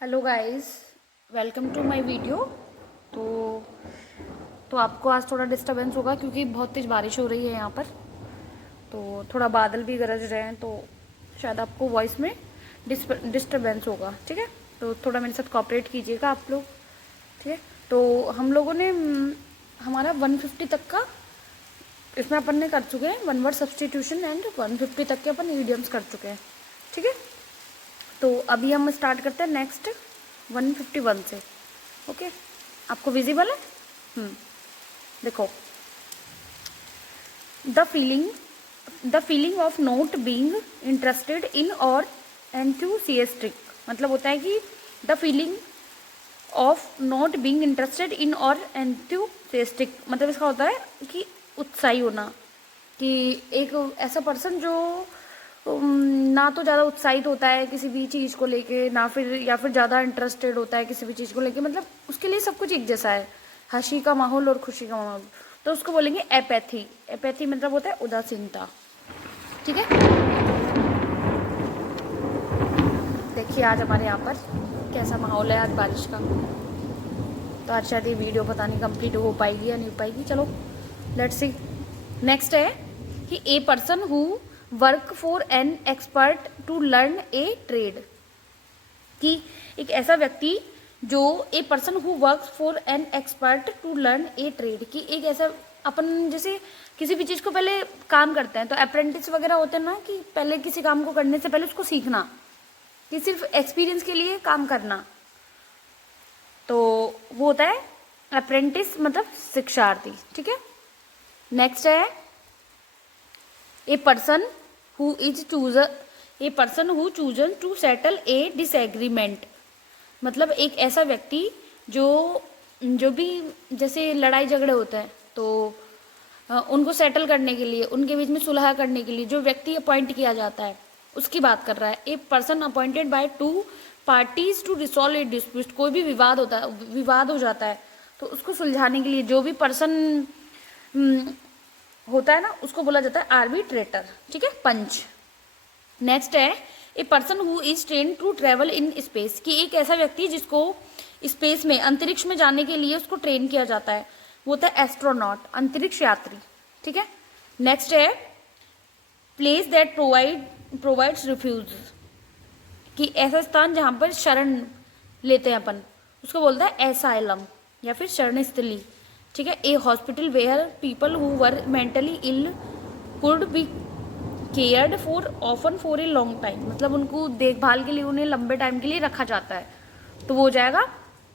Hello guys, welcome to my video. तो आपको आज थोड़ा डिस्टरबेंस होगा क्योंकि बहुत तेज़ बारिश हो रही है यहाँ पर। तो थोड़ा बादल भी गरज रहे हैं, तो शायद आपको वॉइस में डिस्टरबेंस होगा। ठीक है, तो थोड़ा मेरे साथ कोऑपरेट कीजिएगा आप लोग। ठीक है, तो हम लोगों ने हमारा 150 तक का इसमें अपन ने कर चुके हैं, वन वर्ड सब्सटीट्यूशन एंड 150 तक के अपन ईडियम्स कर चुके हैं। ठीक है, तो अभी हम स्टार्ट करते हैं नेक्स्ट 151 से। ओके, आपको विजिबल है? देखो, the feeling of not being interested in और एंथुसियास्टिक, मतलब होता है कि the feeling of not being interested in और एंथुसियास्टिक, मतलब इसका होता है कि उत्साही होना, कि एक ऐसा पर्सन जो ना तो ज़्यादा उत्साहित होता है किसी भी चीज़ को लेके, ना फिर या फिर ज़्यादा इंटरेस्टेड होता है किसी भी चीज़ को लेके, मतलब उसके लिए सब कुछ एक जैसा है, हंसी का माहौल और खुशी का माहौल, तो उसको बोलेंगे एपैथी। एपैथी मतलब होता है उदासीनता। ठीक है, देखिए आज हमारे यहाँ पर कैसा माहौल है आज बारिश का। तो आज शायद ये वीडियो पता नहीं कंप्लीट हो पाएगी या नहीं हो पाएगी, चलो लेट्स सी। नेक्स्ट है कि a person who work for an expert to learn a trade, कि एक ऐसा व्यक्ति जो a person who work for an expert to learn a trade, कि एक ऐसा अपन जैसे किसी भी चीज़ को पहले काम करते हैं तो अप्रेंटिस वगैरह होते हैं ना, कि पहले किसी काम को करने से पहले उसको सीखना, कि सिर्फ एक्सपीरियंस के लिए काम करना, तो वो होता है अप्रेंटिस, मतलब शिक्षार्थी। ठीक है, नेक्स्ट है a person who chosen to settle a disagreement, मतलब एक ऐसा व्यक्ति जो भी जैसे लड़ाई झगड़े होते हैं तो उनको सेटल करने के लिए, उनके बीच में सुलह करने के लिए जो व्यक्ति अपॉइंट किया जाता है उसकी बात कर रहा है। A person appointed by two parties to resolve a dispute, कोई भी विवाद हो जाता है तो उसको सुलझाने के लिए जो भी पर्सन होता है ना उसको बोला जाता है आर्बिट्रेटर। ठीक है, पंच। नेक्स्ट है a person who is train to travel in space, कि एक ऐसा व्यक्ति जिसको स्पेस में, अंतरिक्ष में जाने के लिए उसको ट्रेन किया जाता है, वो होता है एस्ट्रोनॉट, अंतरिक्ष यात्री। ठीक है, नेक्स्ट है प्लेस दैट प्रोवाइड्स रिफ्यूज, कि ऐसा स्थान जहाँ पर शरण लेते हैं अपन, उसको बोलता है एसाइलम या फिर शरण स्थली। ठीक है, a hospital where people who were mentally ill could be cared for often for a long time, मतलब उनको देखभाल के लिए उन्हें लंबे टाइम के लिए रखा जाता है, तो वो हो जाएगा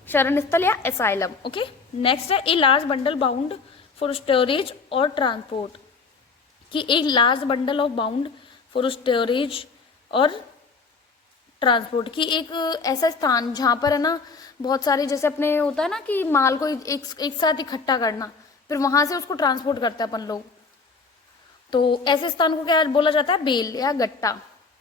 शरण स्थल या एसाइलम। ओके, नेक्स्ट है a large bundle bound for storage और ट्रांसपोर्ट, कि एक large bundle of bound for storage और ट्रांसपोर्ट, की एक ऐसा स्थान जहाँ पर है ना बहुत सारे, जैसे अपने होता है ना कि माल को एक साथ इकट्ठा करना, फिर वहां से उसको ट्रांसपोर्ट करते हैं अपन लोग, तो ऐसे स्थान को क्या बोला जाता है? बेल या गट्टा,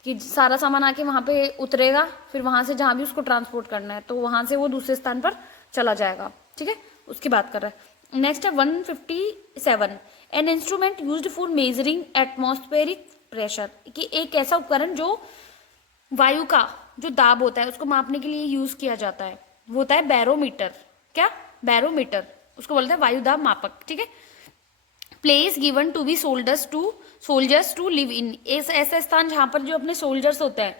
कि सारा सामान आके वहां पे उतरेगा, फिर वहां से जहां भी उसको ट्रांसपोर्ट करना है तो वहां से वो दूसरे स्थान पर चला जाएगा। ठीक है, उसकी बात कर रहा है। नेक्स्ट है 157 an instrument used for measuring atmospheric pressure, कि एक ऐसा उपकरण जो वायु का जो दाब होता है उसको मापने के लिए यूज किया जाता है, वो होता है बैरोमीटर। क्या? बैरोमीटर, उसको बोलते हैं वायु दाब मापक। ठीक है, place given to be soldiers to live in, ऐसा स्थान जहां पर जो अपने सोल्जर्स होते हैं,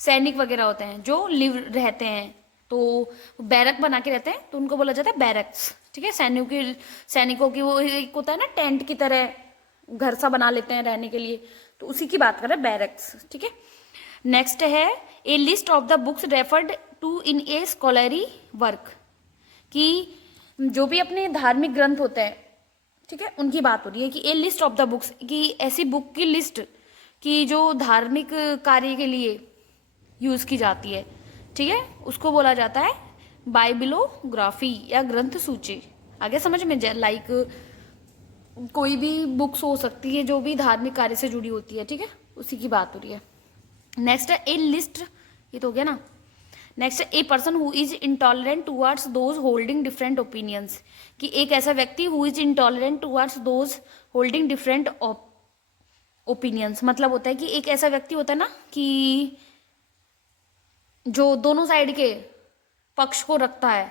सैनिक वगैरह होते हैं जो लिव रहते हैं, तो बैरक बना के रहते हैं तो उनको बोला जाता है बैरक्स। ठीक है, सैनिकों की वो एक होता है ना टेंट की तरह घर सा बना लेते हैं रहने के लिए, तो उसी की बात कर रहे हैं, बैरक्स। ठीक है, नेक्स्ट है a list of the books referred to in a scholarly work, कि जो भी अपने धार्मिक ग्रंथ होते हैं, ठीक है, उनकी बात हो रही है, कि ए लिस्ट ऑफ द बुक्स, कि ऐसी बुक की लिस्ट कि जो धार्मिक कार्य के लिए यूज की जाती है। ठीक है, उसको बोला जाता है बाइबिलोग्राफी या ग्रंथ सूची। आगे समझ में जाए, लाइक कोई भी बुक्स हो सकती है जो भी धार्मिक कार्य से जुड़ी होती है। ठीक है, उसी की बात हो रही है। नेक्स्ट है ए लिस्ट, ये तो हो गया ना। Next A person who is intolerant towards those holding different opinions, कि एक ऐसा व्यक्ति who is intolerant towards those holding different opinions, मतलब होता है कि एक ऐसा व्यक्ति होता है ना कि जो दोनों साइड के पक्ष को रखता है,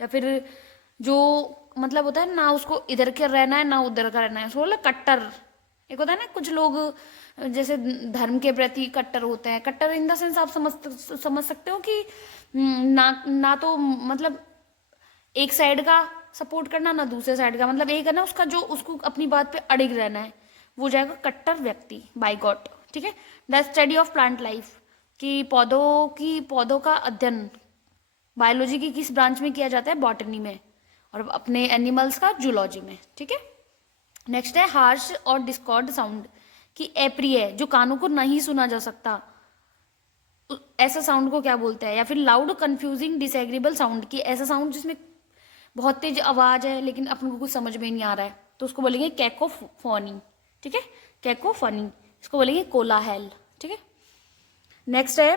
या फिर जो मतलब होता है ना उसको इधर के रहना है ना उधर का रहना है, उसको बोला कट्टर। एक होता है ना कुछ लोग जैसे धर्म के प्रति कट्टर होते हैं, कट्टर इन द सेंस आप समझ सकते हो कि ना तो मतलब एक साइड का सपोर्ट करना ना दूसरे साइड का, मतलब एक है ना उसका जो उसको अपनी बात पे अड़िग रहना है, वो जाएगा कट्टर व्यक्ति, बाइगॉट। ठीक है। The study of plant life, कि पौधों का अध्ययन बायोलॉजी की किस ब्रांच में किया जाता है, बॉटनी में, और अपने एनिमल्स का जूलॉजी में। ठीक है। नेक्स्ट है हार्श और डिस्कॉर्ड साउंड, कि अप्रिय जो कानों को नहीं सुना जा सकता, ऐसा साउंड को क्या बोलते हैं। या फिर लाउड कंफ्यूजिंग डिसएग्रीबल साउंड, कि ऐसा साउंड जिसमें बहुत तेज आवाज है लेकिन अपन को कुछ समझ में नहीं आ रहा है, तो उसको बोलेंगे कैकोफोनी। ठीक है। कैकोफनी, इसको बोलेंगे कोलाहल। ठीक है। नेक्स्ट है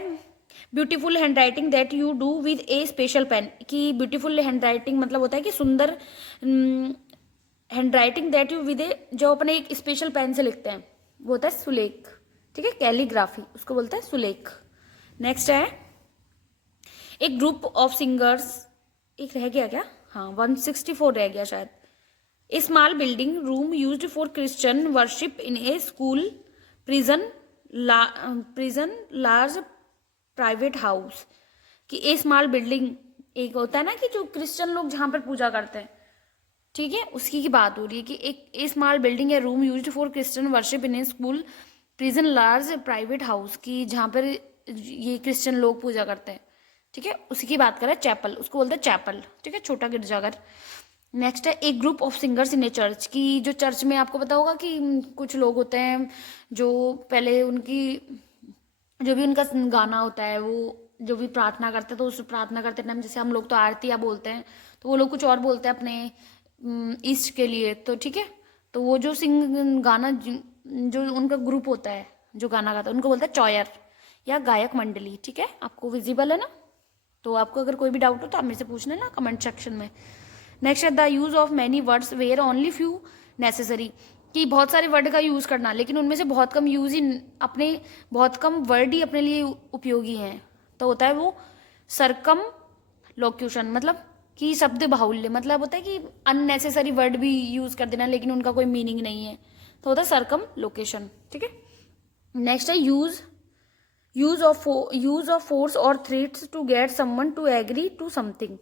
beautiful hand writing that you do with a special pen, कि ब्यूटीफुल हैंड राइटिंग मतलब होता है कि सुंदर hand writing that you with a, जो अपने एक स्पेशल पेन से लिखते हैं, वो होता है सुलेख। ठीक है। कैलीग्राफी, उसको बोलते हैं सुलेख। नेक्स्ट है एक ग्रुप ऑफ सिंगर्स, एक रह गया क्या, हाँ 164 रह गया शायद। A small building room used for Christian worship in a school prison large private house, कि ए स्मॉल बिल्डिंग, एक होता है ना कि जो क्रिश्चियन लोग जहाँ पर पूजा करते हैं, ठीक है, उसकी की बात हो रही है कि एक ए स्मॉल बिल्डिंग है room used for Christian worship in a school prison large private house, की जहाँ पर ये क्रिश्चियन लोग पूजा करते हैं। ठीक है। उसी की बात करें चैपल, उसको बोलते हैं चैपल। ठीक है। छोटा गिरजाघर। नेक्स्ट है एक group of singers in A church, की जो चर्च में आपको पता होगा कि कुछ लोग होते हैं जो पहले उनकी जो भी उनका गाना होता है, वो जो भी प्रार्थना करते हैं, तो उस प्रार्थना करते टाइम जैसे हम लोग तो आरतियाँ बोलते हैं, तो वो लोग कुछ और बोलते हैं अपने इष्ट के लिए। तो ठीक है, तो वो जो गाना जो उनका ग्रुप होता है जो गाना गाता है, उनको बोलते हैं चॉयर या गायक मंडली। ठीक है। आपको विजिबल है ना, तो आपको अगर कोई भी डाउट हो तो आप मेरे से पूछ लेना कमेंट सेक्शन में। नेक्स्ट है the use of many words where only few necessary, कि बहुत सारे वर्ड का यूज करना लेकिन उनमें से बहुत कम यूज ही अपने बहुत कम वर्ड ही अपने लिए उपयोगी हैं, तो होता है वो सरकम लोक्यूशन, मतलब कि शब्द बाहुल्य, मतलब होता है कि अननेसेसरी वर्ड भी यूज कर देना लेकिन उनका कोई मीनिंग नहीं है, तो होता है सरकम लोकेशन। ठीक है। नेक्स्ट है यूज ऑफ फोर्स और threats to get someone to agree to something,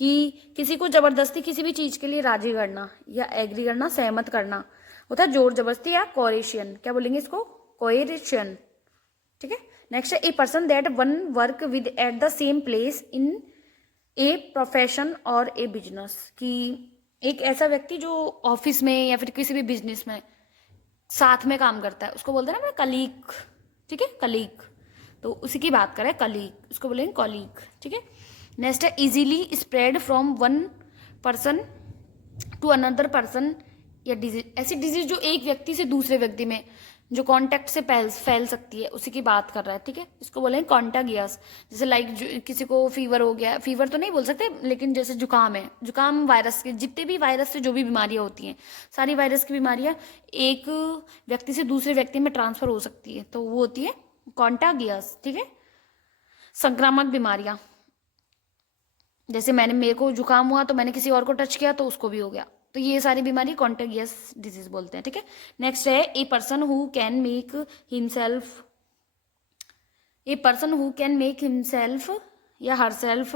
कि किसी को जबरदस्ती किसी भी चीज के लिए राजी करना या एग्री करना, सहमत करना, होता है जोर जबरदस्ती या कोरेशियन। क्या बोलेंगे इसको, कोएरेशियन। ठीक है। नेक्स्ट है a person that one work with at the same place in a profession और ए बिजनेस, कि एक ऐसा व्यक्ति जो ऑफिस में या फिर किसी भी बिजनेस में साथ में काम करता है, उसको बोलते हैं ना कलीग। ठीक है। कलीग, तो उसी की बात करें कलीग, उसको बोलेंगे कॉलीग। ठीक है। नेक्स्ट है easily spread from one person to another person, या डिजीज, ऐसी डिजीज जो एक व्यक्ति से दूसरे व्यक्ति में जो कांटेक्ट से फैल सकती है, उसी की बात कर रहा है। ठीक है। इसको बोलेंगे कॉन्टागियस। जैसे लाइक किसी को फीवर हो गया, फीवर तो नहीं बोल सकते लेकिन जैसे जुकाम है, जुकाम वायरस के, जितने भी वायरस से जो भी बीमारियां होती हैं, सारी वायरस की बीमारियां एक व्यक्ति से दूसरे व्यक्ति में ट्रांसफर हो सकती है, तो वो होती है कॉन्टागियस। ठीक है। संक्रामक बीमारियां, जैसे मेरे को जुकाम हुआ तो मैंने किसी और को टच किया तो उसको भी हो गया, तो ये सारी बीमारी कॉन्टेगियस डिजीज बोलते हैं। ठीक है। नेक्स्ट है a person who can make himself या herself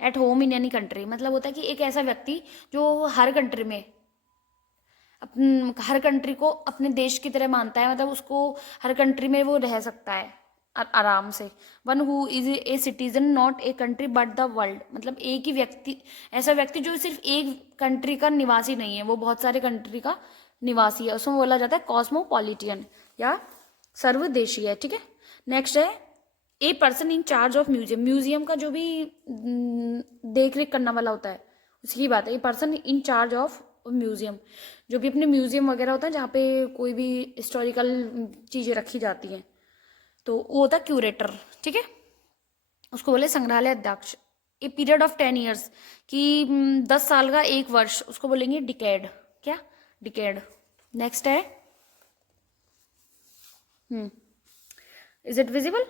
at home in any country, मतलब होता है कि एक ऐसा व्यक्ति जो हर कंट्री में हर कंट्री को अपने देश की तरह मानता है, मतलब उसको हर कंट्री में वो रह सकता है आराम से। One who is a citizen not a country but the world, मतलब एक ही व्यक्ति, ऐसा व्यक्ति जो सिर्फ एक कंट्री का निवासी नहीं है, वो बहुत सारे कंट्री का निवासी है, उसमें बोला जाता है कॉस्मोपॉलिटियन या सर्वदेशीय। ठीक है। नेक्स्ट है a person in charge of museum, museum का जो भी देख रेख करने वाला होता है उसकी बात है। A person in charge of museum, जो भी अपने म्यूजियम वगैरह होता है जहाँ पे कोई भी हिस्टोरिकल चीजें रखी जाती हैं, तो वो होता है क्यूरेटर। ठीक है। उसको बोले संग्रहालय अध्यक्ष। ए पीरियड ऑफ 10 ईयर्स, कि 10 साल का एक वर्ष, उसको बोलेंगे डिकेड। क्या, डिकेड। नेक्स्ट है is it visible,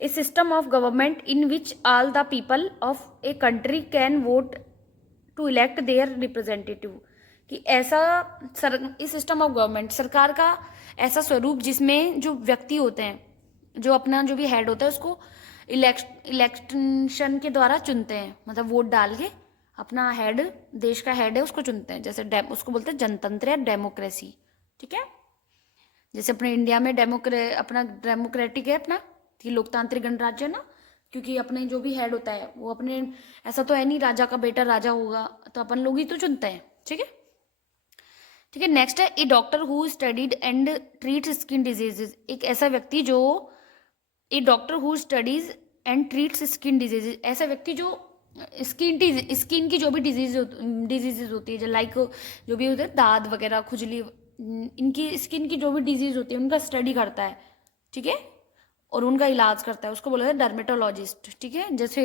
a system of government in which all the people of a country can vote to elect their representative, कि ऐसा इस सिस्टम ऑफ गवर्नमेंट, सरकार का ऐसा स्वरूप जिसमें जो व्यक्ति होते हैं, जो अपना जो भी हेड होता है उसको इलेक्शन के द्वारा चुनते हैं, मतलब वोट डाल के अपना हेड, देश का हेड है उसको चुनते हैं। जैसे उसको बोलते हैं जनतंत्र या डेमोक्रेसी, ठीक है। जैसे अपने इंडिया में अपना डेमोक्रेटिक है, अपना कि लोकतांत्रिक गणराज्य है ना, क्योंकि अपने जो भी हेड होता है वो अपने, ऐसा तो है नहीं राजा का बेटा राजा होगा, तो अपन लोग ही तो चुनते हैं, ठीक है। ठीक है, नेक्स्ट है a doctor who studied and treat skin diseases, एक ऐसा व्यक्ति जो, a doctor who studies and treats skin diseases, ऐसा व्यक्ति जो स्किन की जो भी डिजीजेज होती है, जो लाइक जो भी होते हैं दाद वगैरह, खुजली, इनकी स्किन की जो भी डिजीज होती है उनका स्टडी करता है, ठीक है, और उनका इलाज करता है, उसको बोला जाता है डर्मेटोलॉजिस्ट, ठीक है। जैसे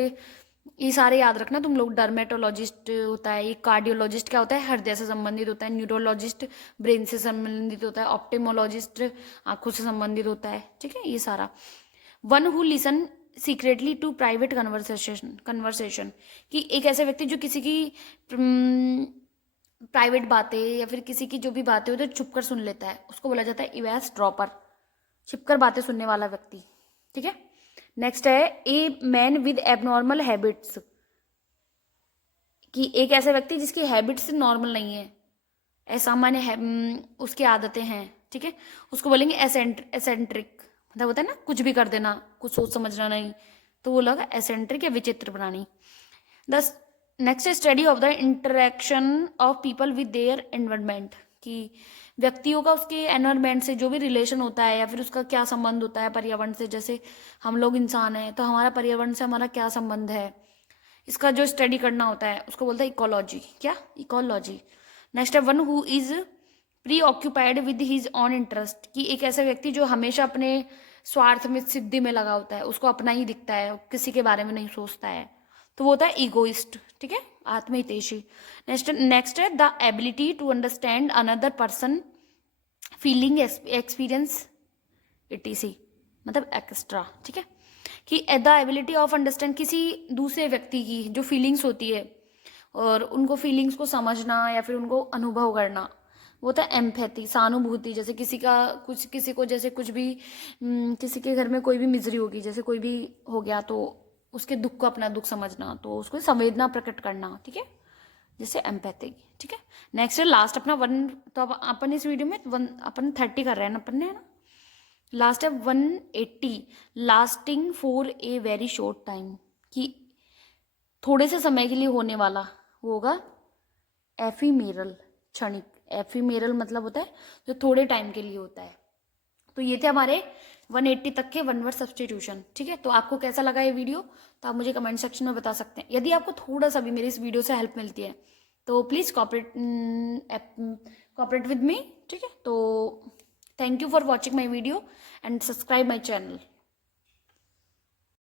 ये सारे याद रखना तुम लोग, डर्मेटोलॉजिस्ट होता है, ये कार्डियोलॉजिस्ट क्या होता है, हृदय से संबंधित होता है, न्यूरोलॉजिस्ट ब्रेन से संबंधित होता है, ऑप्टेमोलॉजिस्ट आंखों से संबंधित होता है, ठीक है, ये सारा। One who listen secretly to private conversation, कि एक ऐसा व्यक्ति जो किसी की प्राइवेट बातें या फिर किसी की जो भी बातें होती है छुप कर सुन लेता है, उसको बोला जाता है इवैस ड्रॉपर, छिपकर बातें सुनने वाला व्यक्ति, ठीक है। नेक्स्ट है a man with abnormal habits, कि एक ऐसा व्यक्ति जिसकी हैबिट्स नॉर्मल नहीं है, असामान्य है, उसकी आदतें हैं, ठीक है, उसको बोलेंगे एसेंट्रिक, मतलब होता है ना कुछ भी कर देना, कुछ सोच समझना नहीं, तो वो लगा एसेंट्रिक या विचित्र प्राणी। दस next study of the interaction of people with their environment, कि व्यक्तियों का उसके एनवायरमेंट से जो भी रिलेशन होता है या फिर उसका क्या संबंध होता है पर्यावरण से, जैसे हम लोग इंसान हैं तो हमारा पर्यावरण से हमारा क्या संबंध है, इसका जो स्टडी करना होता है उसको बोलते हैं इकोलॉजी, क्या इकोलॉजी। नेक्स्ट है one who is pre occupied with his on interest, कि एक ऐसा व्यक्ति जो हमेशा अपने स्वार्थ में सिद्धि में लगा होता है, उसको अपना ही दिखता है, किसी के बारे में नहीं सोचता है, तो वो होता है ईगोइस्ट, ठीक है, आत्महितैषी। नेक्स्ट है the ability to understand another person feeling experience etc, मतलब एक्स्ट्रा, ठीक है, कि द एबिलिटी ऑफ अंडरस्टैंड, किसी दूसरे व्यक्ति की जो फीलिंग्स होती है और उनको फीलिंग्स को समझना या फिर उनको अनुभव करना, वो होता है एम्पैथी, सहानुभूति। जैसे किसी को जैसे कुछ भी किसी के घर में कोई भी मिजरी होगी, जैसे कोई भी हो गया तो उसके दुख को अपना दुख समझना, तो उसको संवेदना प्रकट करना, ठीक है, जैसे एम्पैथी, ठीक है। नेक्स्ट है लास्ट अपना वन, तो अब अपन इस वीडियो में अपन 30 कर रहे हैं ना अपन ने, है ना। लास्ट है 180 lasting for a very short time, कि थोड़े से समय के लिए होने वाला वो होगा एफीमेरल, क्षणिक। एफीमेरल मतलब होता है जो थोड़े टाइम के लिए होता है। तो ये थे हमारे 180 तक के वन वर्ड सब्स्टिट्यूशन, ठीक है। तो आपको कैसा लगा ये वीडियो, तो आप मुझे कमेंट सेक्शन में बता सकते हैं। यदि आपको थोड़ा सा भी मेरी इस वीडियो से हेल्प मिलती है तो प्लीज़ कॉपरेट विद मी, ठीक है। तो thank you for watching my video and subscribe my channel.